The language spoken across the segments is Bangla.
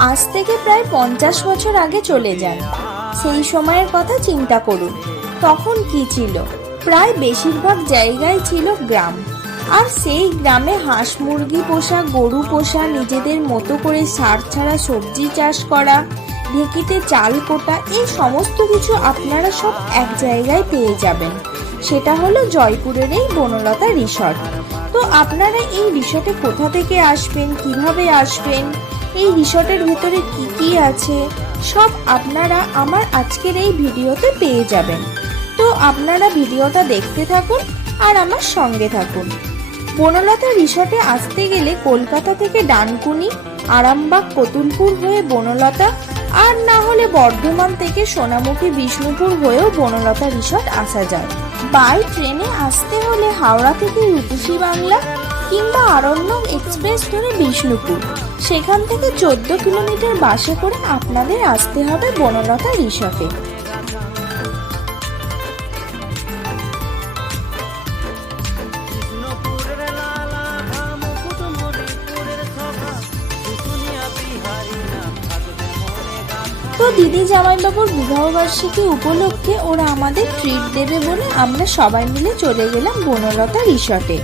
আজ থেকে প্রায় পঞ্চাশ বছর আগে চলে যান। সেই সময়ের কথা চিন্তা করুন, তখন কি ছিল? প্রায় বেশিরভাগ জায়গায় ছিল গ্রাম। আর সেই গ্রামে হাঁস মুরগি পোষা, গরু পোষা, নিজেদের মতো করে সার ছাড়া সবজি চাষ করা, ঢেকিতে চাল কোটা, এই সমস্ত কিছু আপনারা সব এক জায়গায় পেয়ে যাবেন। সেটা হলো জয়পুরের এই বনলতা রিসর্ট। তো আপনারা এই রিসর্টে কোথা থেকে আসবেন, কীভাবে আসবেন? এই রিসর্টের ভিতরে কি কি আছে, সব আপনারা আমার আজকের এই ভিডিওতে পেয়ে যাবেন। তো আপনারা ভিডিওটা দেখতে থাকুন আর আমার সঙ্গে থাকুন। বনলতা রিসর্টে আসতে গেলে কলকাতা থেকে ডানকুনি, আরামবাগ, কতুলপুর হয়ে বনলতা আর না হলে বর্ধমান থেকে সোনামুখী বিষ্ণুপুর হয়েও বনলতা রিসর্ট আসা যায়। বাই ট্রেনে আসতে হলে হাওড়া থেকে রূপসী বাংলা কিংবা আরণ্যক এক্সপ্রেস ধরে বিষ্ণুপুর। সেখান থেকে চোদ্দ কিলোমিটার বাসে করে আপনাদের আসতে হবে বনলতা রিসর্টে। তো দিদি জামাইবাবুর বিবাহবার্ষিকী উপলক্ষে ওরা আমাদের ট্রিট দেবে বলে আমরা সবাই মিলে চলে গেলাম বনলতা রিসর্টে।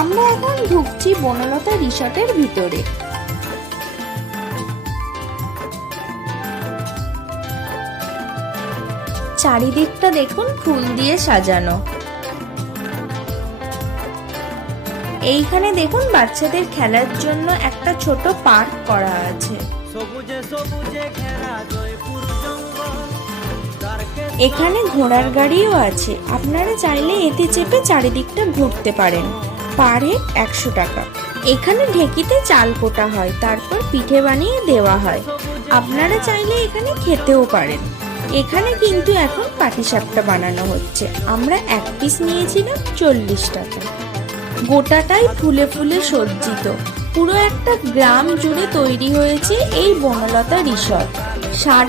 আমরা এখন ঢুকছি বনলতা রিসর্টের ভিতরে। চারিদিকটা দেখুন ফুল দিয়ে সাজানো। এইখানে দেখুন বাচ্চাদের খেলার জন্য একটা ছোট পার্ক করা আছে। এখানে ঘোড়ার গাড়িও আছে। আপনারা চাইলে এতে চেপে চারিদিকটা ঘুরতে পারেন। পার হেড একশো টাকা। এখানে ঢেকিতে চাল কোটা হয়, তারপর পিঠে বানিয়ে দেওয়া হয়। আপনারা চাইলে এখানে খেতেও পারেন। এখানে কিন্তু এখন পাটিসাপটা বানানো হচ্ছে। আমরা এক পিস নিয়েছিলাম চল্লিশ টাকা। গোটাটাই ফুলে ফুলে সজ্জিত। পুরো একটা গ্রাম জুড়ে তৈরি হয়েছে এই বনলতা রিসর্ট। ষাট